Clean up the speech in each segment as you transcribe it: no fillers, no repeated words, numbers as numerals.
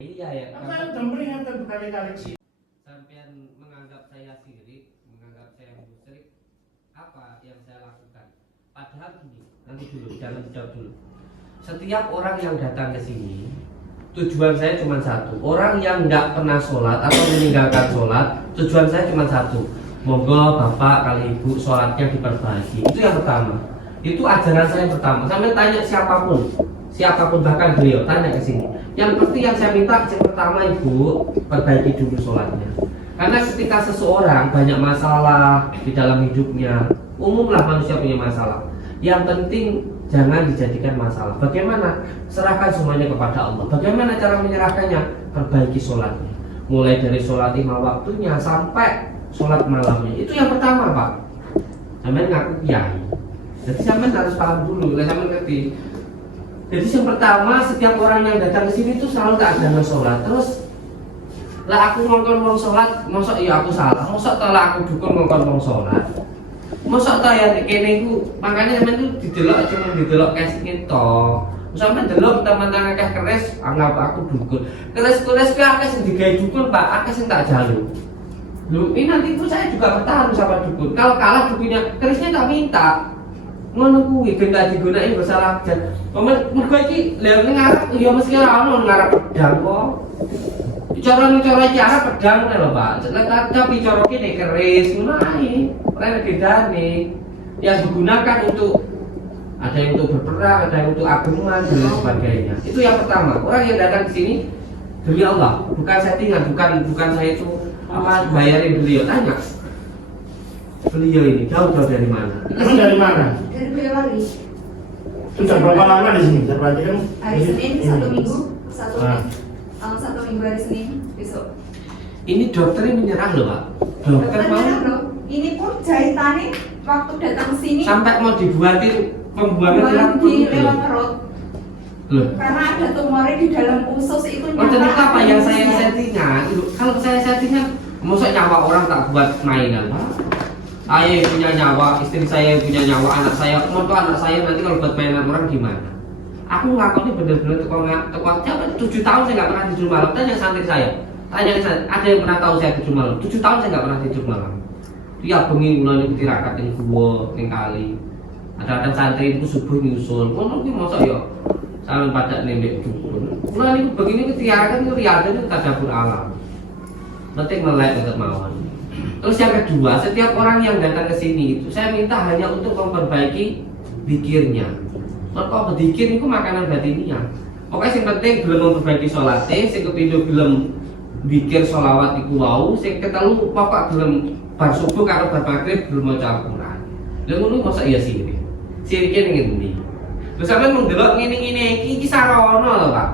Iya ya. Apa udah meringatkan berkali-kali sih. Sampean menganggap saya sirik, menganggap saya musyrik, apa yang saya lakukan? Padahal gini, nanti dulu, jangan dijawab dulu. Setiap orang yang datang ke sini, tujuan saya cuma satu. Orang yang nggak pernah sholat atau meninggalkan sholat, tujuan saya cuma satu. Monggo bapak kali ibu sholatnya diperbaiki. Itu yang pertama. Itu ajaran saya yang pertama. Sampai tanya siapapun bahkan beliau tanya ke sini. Yang penting yang saya minta yang pertama ibu perbaiki dulu sholatnya. Karena ketika seseorang banyak masalah di dalam hidupnya, umumlah manusia punya masalah. Yang penting jangan dijadikan masalah. Bagaimana? Serahkan semuanya kepada Allah. Bagaimana cara menyerahkannya? Perbaiki sholatnya. Mulai dari sholat 5 waktunya sampai sholat malamnya. Itu yang pertama pak. Sampai ngaku kiai. Jadi sampai harus paham dulu. Sampai ngerti. Jadi yang pertama setiap orang yang datang ke sini tuh selalu tak ada sholat. Terus lah aku ngongkon wong sholat, mosok iya aku salah. Mosok telah aku dukung ngongkon wong sholat. Mosok ta ya kene iku makanya sampean tuh didelok cuma didelok casing to. Sampeyan delok teman-teman akeh keris anggap aku dukun. Keris-keris ki akeh sing digawe dukun, Pak, akeh sing tak jaluk. Lho, ini nanti pun saya juga bertahan sama dukun. Kalau kalah dukunnya, kerisnya tak minta. Ngono kuwi ben tak digunakake bersalah jan. Mergo iki lha ning ngarep ya mesti ora ono ngarep pedang kok. Cara pedang lho Pak. Tapi cara kene keris ngono ae. Ora bedane. Yang digunakan untuk ada yang untuk berperang, ada yang untuk agungan dan lain sebagainya. Itu yang pertama. Orang yang datang ke sini demi Allah, bukan settingan, bukan saya itu apa bayarin beliau. Tanya beliau ini jauh-jauh dari mana? Emang dari mana? Dari Boyolali. Sudah berapa lama di sini? Saya perhatikan. Hari Senin, satu minggu, Nah. satu minggu hari Senin besok. Ini dokternya menyerah loh Pak. Dokter mau Ini pun jahitannya waktu datang ke sini sampai mau dibuatin pembuangan urat di lewat perut. Loh. Karena ada tumornya di dalam usus itu. Oh ternyata apa yang saya settingan? Kalau saya settingan, masa nyawa orang tak buat mainan Pak? Saya punya nyawa, istri saya punya nyawa, anak saya, mau anak saya nanti kalau buat mainan orang gimana? Aku ngakoni bener-bener teko 7 tahun saya nggak pernah tidur malam. Tanya santri saya, ada yang pernah tahu saya tidur malam? 7 tahun saya nggak pernah tidur malam. Tiap bengi mulai tirakat yang gua, yang kali. Ada santri itu subuh nyusul. Ngono ki mosok ya sampean pada nembek dukun. Mulai niku begini tirakat itu riadah itu tadabbur alam. Penting melek tetap mawon. Terus yang kedua, setiap orang yang datang ke sini itu saya minta hanya untuk memperbaiki pikirnya. Kok berzikir itu makanan batinnya. Pokoknya yang penting belum memperbaiki sholatnya, yang kepindho belum bikin sholawat iku wau, yang ketelu pokok belum bar subuh karo bar maghrib belum maca Al-Qur'an. Lha ngono masa iya sirik. Sirike ning endi? Lha sampeyan mung delok ngene-ngene iki sarono lho, Pak.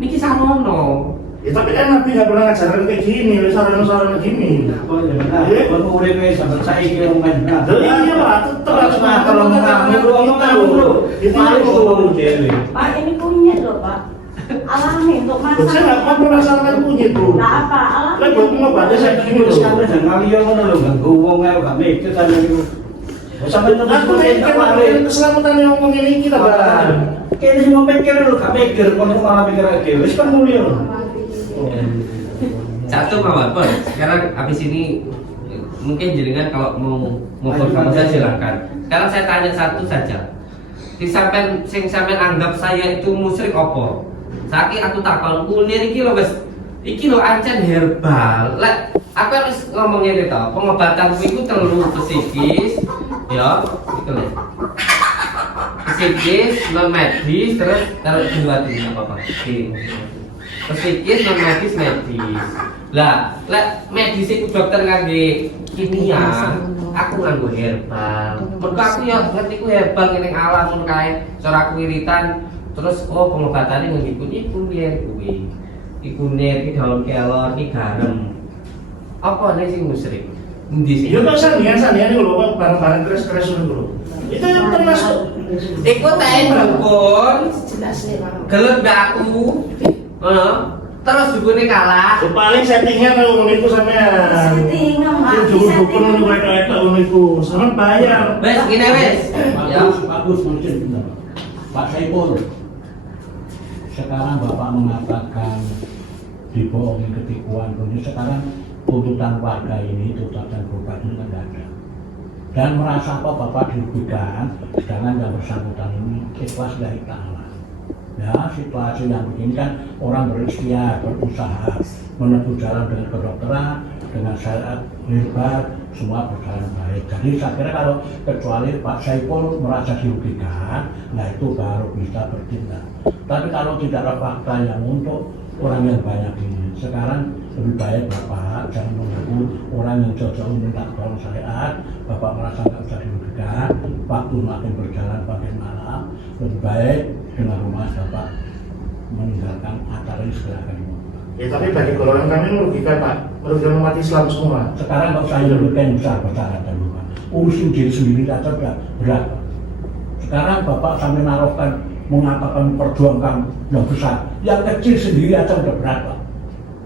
Niki sarono. Ya, tapi kan Nabi nggak pernah ngajarin kayak gini, sarana-sarana gini. Oh iya benar. Kalau urip wis sampai saiki yang ngene. Iya Pak, terus Kalau ngomong itu dewe. Pak, ini kunyit loh Pak. Alami untuk masak. saya nggak pernah merasakan kunyit Bu. Nah apa? Alami. Lah buat ngobatnya saya gini loh. Sampai jangan kalian ngono lho ganggu wong ae gak mikir kan niku. Sampai Aku mikir keselamatan yang ngomongin ini kita Pak. Kene semua mikir lho gak mikir kon malah mikir dhewe. Wis kan mulya. Satu mawon, Pon. Sekarang habis ini mungkin jenengan kalau mau ngobrol sama saya silakan. Sekarang saya tanya satu saja. Sing sampean anggap saya itu musyrik apa? Saiki aku takon kunir iki lho wis. Iki lho ancen herbal. Lek aku harus ngomong ngene to, pengobatanku iku telu psikis, ya, itu lho. Psikis, non medis, terus kedua ini apa-apa. Psikis, non medis, medis. Lah, lek medis iku dokter ngangge kimia, aku nganggo herbal. Mergo aku ya ngerti ku herbal ning alam ngono kae. Cara aku wiritan terus pengobatannya nganggo kunir kuwi. Kunir iki daun kelor iki garam. Apa nek sing musyrik? Endi sih? Ya kok sandian ini lho barang-barang keras-keras itu lho. Itu yang termasuk. Iku tae dukun. Jelas nih Pak. Gelem mbak aku. Heeh. Terus dukune kalah. Ya, paling settingnya kalau ngono iku sampean. Settingan Pak. Sing dukun ngono kayak ngono iku. Sampean bayar. Wes gini wes. Ya. Bagus mungkin benar. Pak Saiful. Sekarang Bapak mengatakan dibohongin, ketipuan. Kemudian sekarang tuntutan warga ini, tuntutan berobat ini kan tidak ada. Dan merasa apa Bapak dirugikan, sedangkan yang bersangkutan ini ikhlas dari Allah. Ya, situasi yang begini kan orang berikhtiar, berusaha, menempuh jalan dengan kedokteran, dengan syariat hebat, semua berjalan baik. Jadi saya kira kalau kecuali Pak Saiful merasa dirugikan, nah itu baru bisa bertindak. Tapi kalau tidak ada fakta yang untuk orang yang banyak ini, sekarang lebih baik Bapak jangan mengganggu orang yang jauh-jauh minta tolong syariat. Bapak merasa nggak usah dirugikan, waktu makin berjalan makin malam, lebih baik dengan rumah Bapak meninggalkan acara ini segera akan dimulai. Ya tapi bagi golongan kami merugikan Pak, merugikan umat Islam semua. Sekarang kalau saya merugikan besar-besar dan Bapak urusin diri sendiri saja sudah berat Pak. Sekarang Bapak sampai naruhkan mengatakan perjuangkan yang besar, yang kecil sendiri aja udah berat Pak.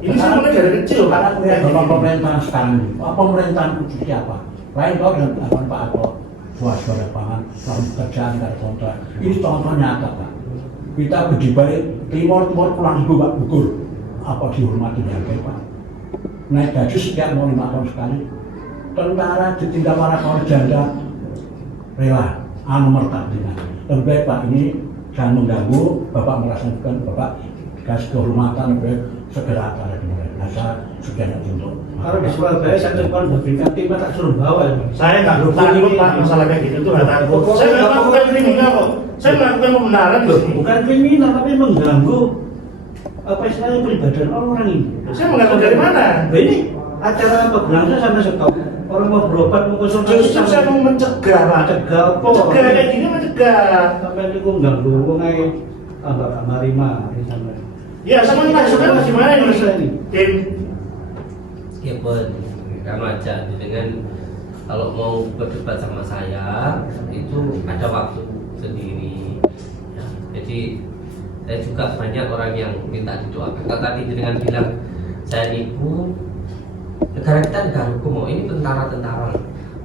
Ini semuanya dari kecil Pak. Sekarang lihat Bapak pemerintahan sekarang ini, pemerintahan khusus siapa? Lain kalau dengan apa Pak Ato, swasta lapangan, lalu pekerjaan dari kontrak. Ini contoh nyata Pak. Kita beji baik, timur pulang ibu Pak Bukur. Apa dihormati hargai Pak? Naik gaji setiap mau 5 tahun sekali. Tentara ditindak para kawan janda rela, mertatinya. Lebih baik Pak ini jangan mengganggu, Bapak merasakan Bapak dikasih kehormatan, lebih baik segera acara dimulai. Nasa sekian untuk. Kalau di Surabaya saya telepon berikan tim tak suruh bawa ya. Saya nggak takut Pak, masalah kayak gitu tuh nggak takut. Saya nggak melakukan kriminal kok. Saya melakukan pembenaran loh. Bukan kriminal tapi mengganggu apa istilahnya peribadian orang ini. Saya mengganggu dari mana? Nah, ini acara apa berlangsung sampai setahun. Orang mau berobat mau konsultasi Justru saya mau mencegah Pak. Mencegah apa? Mencegah kayak gini mencegah. Sampai itu mengganggu wong ae tambah mari-mari sampai. Ya sama kita sudah gimana ini? Tim. Ya pun, kamu aja dengan kalau mau berdebat sama saya itu ada waktu sendiri. Ya, jadi saya juga banyak orang yang minta didoakan. Kalau tadi dengan bilang saya nipu, negara kita negara hukum, ini tentara-tentara.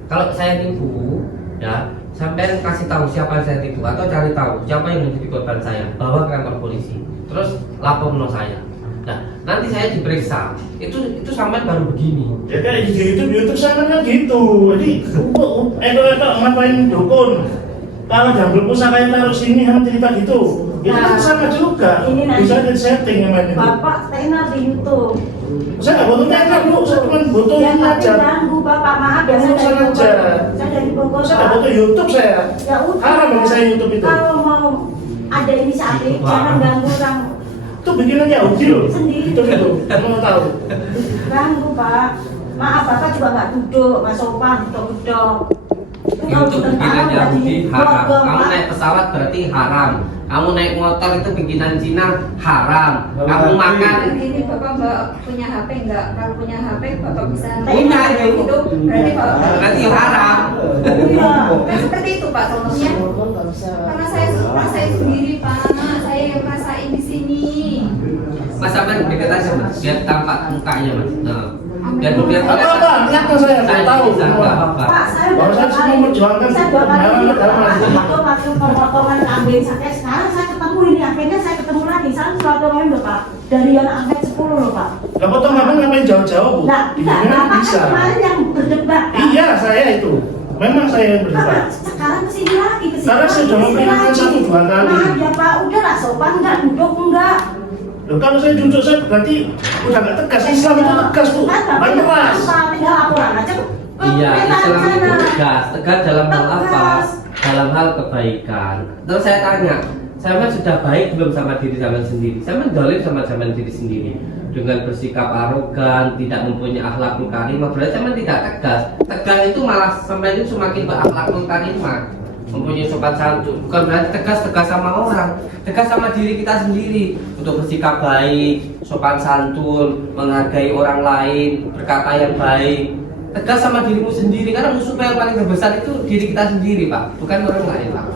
Kalau saya nipu, ya sampai kasih tahu siapa yang saya tipu atau cari tahu siapa yang menjadi korban saya, bawa ke kantor polisi, terus lapor saya. Nah, nanti saya diperiksa. Itu sampai baru begini. Ya kayak di YouTube sana kan gitu. Jadi itu ngapain dukun. Kalau jambul pusaka yang taruh sini hanya cerita gitu. Itu kan sama juga. Ini nanti Bisa di setting yang main itu. Bapak tenar di YouTube. Saya nggak butuh teknik Bu, saya cuma butuh Ya ini tapi aja. ganggu Bapak, maaf ya saya Urusan dari Bogor. aja. Saya dari Bogor. Saya nggak butuh YouTube saya. Ya udah. Haram bagi saya YouTube itu. Kalau mau ada inisiatif jangan ganggu orang. Itu bikinan Yahudi loh. Sendiri. Itu. Kamu tahu. Ganggu Pak. Maaf Bapak juga nggak duduk, nggak sopan, duduk-duduk. YouTube bikinan Yahudi haram. Kamu naik pesawat berarti haram. Kamu naik motor itu bikinan Cina haram. Kamu makan Ini Bapak nggak punya HP nggak? Kalau punya HP Bapak bisa Punya, kayak gitu. Berarti Bapak berarti haram. Iya. Kan seperti itu Pak contohnya. Karena saya sendiri Pak, saya yang rasain di sini. Mas sampai dekat aja mas, biar tampak mukanya mas. Nah, biar Apa? Kelihatan saya nggak tahu. Nggak apa-apa. Pak, saya Bahwa saya cuma memperjuangkan saya 2 kali kebenaran ini negara Pak, Malaysia. itu waktu pemotongan kambing sampai sekarang saya ketemu ini, akhirnya saya ketemu lagi. Saya suatu main loh Pak, dari anak angkat 10 loh Pak. Nggak potong apa ngapain jauh-jauh Bu? Nah, Di enggak, dunia Bapak kan bisa. kemarin yang berdebat kan? Iya saya itu. Memang saya yang berdebat. Bapak sekarang kesini lagi, kesini Karena lagi, saya sudah kesini memperingatkan lagi. 1-2 kali. Maaf ya Pak, udah lah sopan enggak, duduk enggak. Loh, kalau saya duduk saya berarti udah nggak tegas. Islam itu tegas Bu, Kan Bapak bukan keras. apa, tinggal laporan aja. Iya, Islam itu sana. tegas dalam hal apa? Tegas. Dalam hal kebaikan. Terus saya tanya, saya sudah baik belum sama diri zaman sendiri? Saya mendolim sama zaman diri sendiri dengan bersikap arogan, tidak mempunyai akhlakul karimah. Berarti saya tidak tegas. Tegas itu malah sampai itu semakin berakhlakul karimah, mempunyai sopan santun. Bukan berarti tegas sama orang, tegas sama diri kita sendiri untuk bersikap baik, sopan santun, menghargai orang lain, berkata yang baik. Tegas sama dirimu sendiri, karena musuh yang paling terbesar itu diri kita sendiri Pak, bukan orang lain Pak.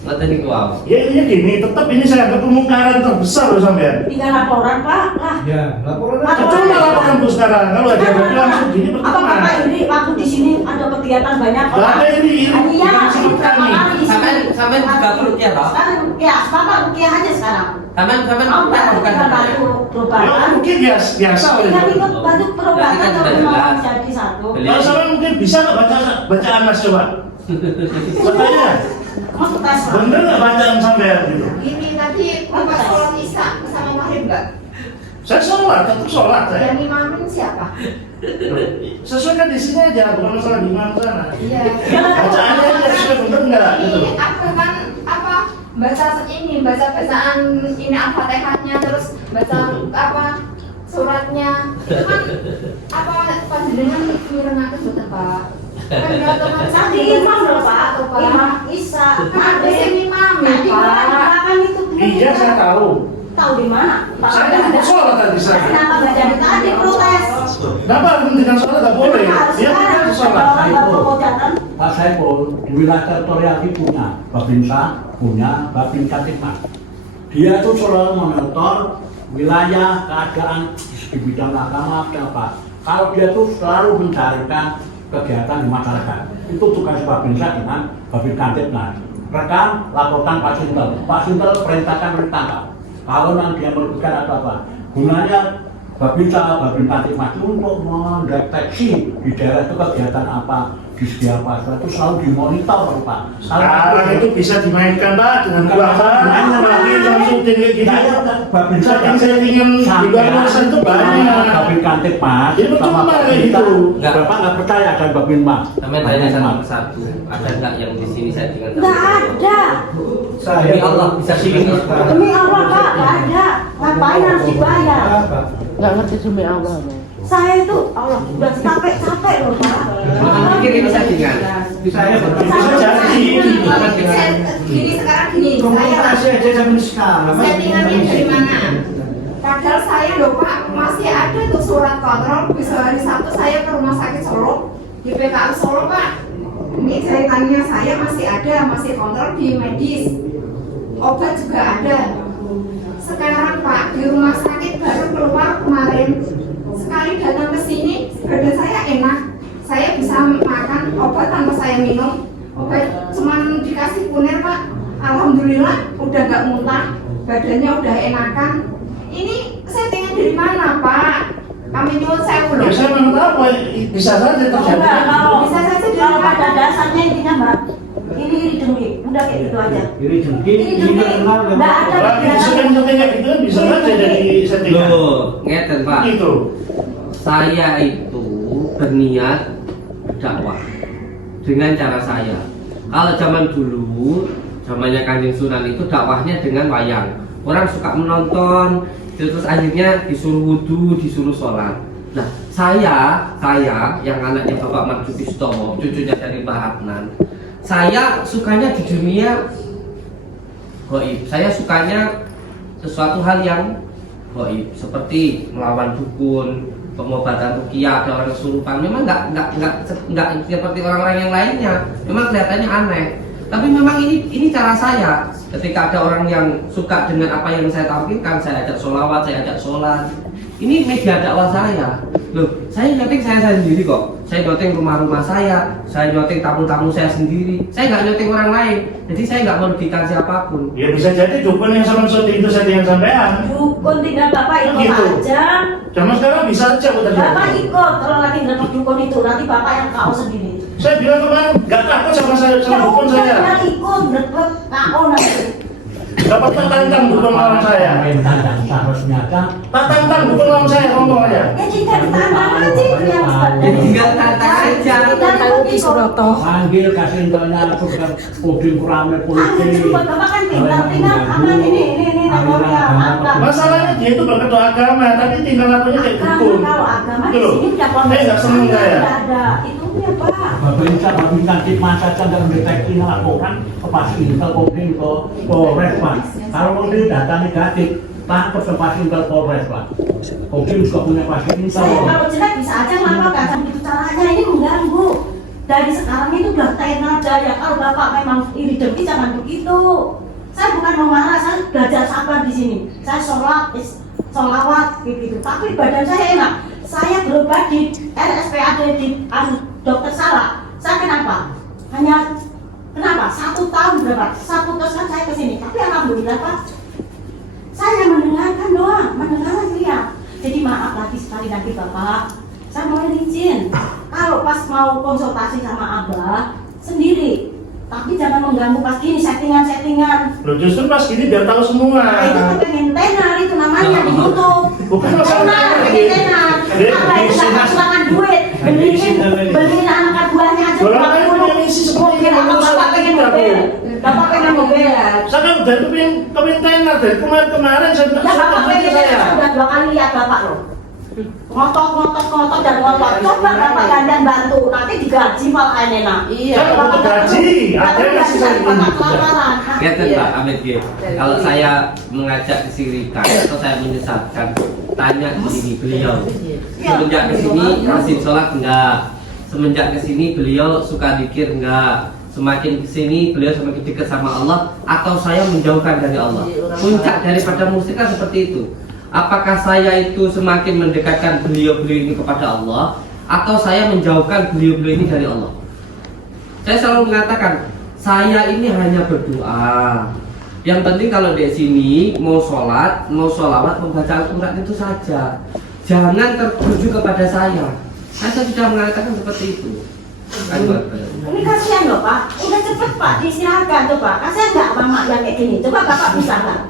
Ngerti nih wow. Ya ini gini, tetap ini saya anggap kemungkaran terbesar loh sampean. Tinggal laporan Pak, lah. Ya, laporan Coba laporan Bu sekarang, kalau ada yang langsung gini Apa pertama. Bapak ini waktu di sini ada kegiatan banyak orang? Lah, ini Iya, disebutkan nih. berapa kali di sini? Sampai juga perutnya Pak. Sekarang Ya, Bapak rukiah aja sekarang. Taman Oh, bukan bukan bantu Ya perubahan. mungkin biasa lah Kita itu. ikut bantu perubahan Berarti kan atau sudah mau jelas. jadi satu. Kalau sampai mungkin bisa nggak bacaan Mas coba? Katanya, Mau tes Pak. bener nggak bacaan sampean gitu? Ini tadi Bapak sholat isya sama maghrib nggak? Saya sholat, tentu sholat saya. Yang imamin siapa? Sesuaikan di sini aja, bukan masalah di mana sana. Iya. Bacaannya aja sudah bener nggak gitu. Ini aku kan apa baca bacaan ini Al-Fatihahnya, terus baca apa suratnya. Itu kan apa panjenengan mirengaken boten, Pak? Kan dia otomatis Tadi imam loh Pak, imam Isa. Kan ada yang imam ya, Di mana di Pak. belakang itu? Iya saya tahu. Tahu di mana? Pak, Saya ada. ikut sholat tadi saya. Kenapa nggak dari tadi protes? Kenapa hentikan sholat nggak boleh? Harus Dia sekarang kan sholat. kalau nggak pemujatan. Pak Saiful di wilayah teritorial itu punya Babinsa, punya Babin Kamtipmas. Dia itu selalu memonitor wilayah keadaan di bidang agama apa. Kalau dia itu selalu mencarikan kegiatan di masyarakat. Itu tugas Babinsa dengan Babin Kamtipmas. Rekam, laporkan Pak Sintel. Pak Sintel perintahkan ditangkap. Kalau yang dia merugikan atau apa? Gunanya Babinsa, Babin Kamtipmas untuk mendeteksi di daerah itu kegiatan apa, di setiap pasar itu selalu dimonitor Pak. Sekarang itu bisa dimainkan Pak dengan kuasa. Lagi langsung tinggi gini. Babinsa Setting-settingan di luar kuasa itu banyak. Babin Kamtipmas Ya, betul, sama Pak, Babinsa. gitu. Bapak nggak percaya ada Babin Mas? Taman tanya satu persatu. Ada nggak yang di sini saya dengan Nggak ada. Demi Allah bisa sini. Demi Allah Pak, nggak ada. Ngapain harus dibayar? Nggak ngerti demi Allah. Saya itu Allah udah capek loh Pak. Mungkin ini settingan. Saya Bisa jadi. Gini sekarang gini, saya komunikasi aja sampai sekarang. settingannya dari mana? Padahal saya loh Pak, masih ada tuh surat kontrol. Bisa hari Sabtu saya ke rumah sakit Solo, di PKU Solo Pak. Ini jahitannya saya masih ada, masih kontrol di medis. Obat juga ada. Sekarang Pak, di rumah sakit baru keluar kemarin. Sekali datang ke sini, badan saya enak. Saya bisa makan obat tanpa saya minum. Obat cuman dikasih kunir Pak. Alhamdulillah udah nggak muntah, badannya udah enakan. Ini settingan dari mana Pak? Kami nyuwun sewu loh. Ya saya memang tahu Pak, bisa saja terjadi. Enggak, kalau Bisa saja kalau dari pada mana? dasarnya intinya Mbak, ini dengki, udah kayak gitu aja. Ini jengki, Ini jengki, nggak ada Lagi setting-setting kayak gitu kan bisa saja dari settingan. Loh, ngeten Pak. Gitu. Saya itu berniat berdakwah dengan cara saya. Kalau zaman dulu, zamannya Kanjeng Sunan itu dakwahnya dengan wayang. Orang suka menonton, terus akhirnya disuruh wudhu, disuruh sholat. Nah, saya yang anaknya Bapak Marjuki Sutomo, cucunya dari Mbah Adnan, saya sukanya di dunia gaib. Saya sukanya sesuatu hal yang gaib, seperti melawan dukun, pengobatan ruqyah, ada orang kesurupan. Memang nggak seperti orang-orang yang lainnya. Memang kelihatannya aneh. Tapi memang ini cara saya. Ketika ada orang yang suka dengan apa yang saya tampilkan, saya ajak sholawat, saya ajak sholat. Ini media dakwah saya. Loh, saya nyoteng saya sendiri kok. Saya nyoteng rumah-rumah saya nyoteng tamu-tamu saya sendiri. Saya nggak nyoteng orang lain. Jadi saya nggak merugikan siapapun. Ya bisa jadi dukun yang sama syuting itu settingan sampean. Dukun tinggal Bapak ikut Gitu. aja. Zaman sekarang bisa aja kok Bapak terjadi. ikut, kalau lagi ngerebut dukun itu, nanti Bapak yang KO sendiri. Saya bilang kemarin nggak takut sama saya Ya sama dukun udah, saya. biar ikut, ngerebut KO nanti. Dapat tantang dukun lawan saya. Pemerintah yang seharusnya kan Tak tantang dukun lawan saya ngomong aja. Ya tinggal ditantang aja itu yang Ya tinggal tantang aja. Tinggal ikut. panggil kasih intonya sudah puding rame Angin politik. sempat Bapak kan tinggal apa ini namanya agama. Masalahnya dia itu berkedok agama, tapi tinggal lakunya kayak dukun. Kalau agama di Gitu loh. sini udah Saya nggak seneng saya. nggak ada itunya Pak. Babinsa, Babin Kamtipmas saja nggak mendeteksi laporan ke Pak Intel, Kopding, ke Polres Pak. Kalau mau data negatif, tangkap ke Pak Intel, Polres Pak. Kopding juga punya Pak Intel. Saya kalau jelek bisa aja melaporkan, begitu caranya ini mengganggu. Dari sekarang itu udah tenar aja. Kalau Bapak memang iri dengki jangan begitu. Saya bukan mau marah, saya belajar sabar di sini. Saya sholawat gitu. Tapi badan saya enak. Saya berobat di RSPAD di Dr. Salah. Saya kenapa? Kenapa? 1 tahun berapa? Saya putuskan saya ke sini. Tapi alhamdulillah Pak, saya mendengarkan doang, mendengarkan lihat. Jadi maaf lagi sekali lagi Bapak, saya mau izin. Kalau pas mau konsultasi sama Abah sendiri, tapi jangan mengganggu pas gini settingan-settingan. Loh justru pas gini biar tahu semua. Nah, itu kan pengen tenar itu namanya di YouTube. Bukan masalah Tenar, tenar, pengen Dit. tenar. Dit, Apa itu misi, dapat Mas. sumbangan duit? Beliin anak buahnya aja. Orang berapa lain puluh. punya misi seperti Mungkin ini, apa masalah Bapak pengen kita, mobil? Bu. Bapak pengen mobil. Saya kan udah kepingin tenar dari kemarin saya Ya Bapak pengen saya. saya sudah 2 kali lihat Bapak loh. Ngotot dan ngotot. Coba Bapak gandan bantu, nanti digaji malah enak. Iya. Saya nggak butuh gaji, ada yang ngasih saya ini. Lihat Pak Amit G. Kalau saya mengajak kesirikan atau saya menyesatkan, tanya di sini beliau. Semenjak kesini rajin sholat enggak? Semenjak kesini beliau suka zikir enggak? Semakin kesini beliau semakin dekat sama Allah atau saya menjauhkan dari Allah? Puncak daripada musik kan seperti itu. Apakah saya itu semakin mendekatkan beliau-beliau ini kepada Allah atau saya menjauhkan beliau-beliau ini dari Allah? Saya selalu mengatakan saya ini hanya berdoa. Yang penting kalau di sini mau sholat, mau sholawat, membaca Al-Quran itu saja. Jangan tertuju kepada saya. Saya sudah mengatakan seperti itu. Ini kasihan loh Pak, udah cepet Pak, diistirahatkan tuh Pak. Kasihan nggak mama yang kayak gini? Coba Bapak bisa nggak?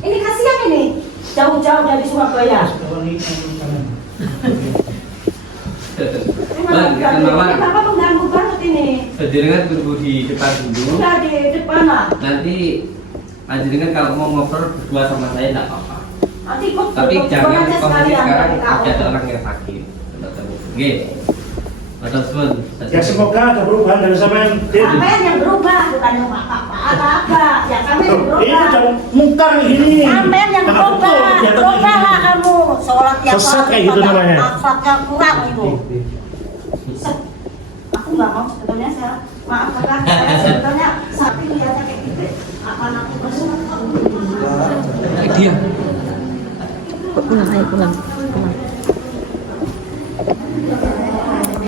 Ini kasihan ini, jauh-jauh dari Surabaya. Bang, kata Mama, Ini Bapak mengganggu banget ini. panjenengan tunggu di depan dulu. Udah di depan lah. Nanti panjenengan kalau mau ngobrol berdua sama saya tidak apa-apa. Nanti ikut Tapi jangan aja kondisi sekalian sekarang dari kamu. ada orang yang sakit. Oke. Matur suwun. Ya semoga ada perubahan dari sampean. Dit. Sampean yang berubah, bukan yang apa-apa. Ya sampean yang Loh, ini berubah. jangan mungkar ini. Sampean yang Jangan berubah, betul, kegiatan berubah ini. lah kamu. Sholat tiap Sesat hari kayak gitu pada namanya. akhlaknya kurang itu. Aku nggak mau sebetulnya saya maaf kakak, saya sebetulnya sapi lihatnya kayak gitu. Akan aku bersurat. Dia. Pulang, ayo pulang.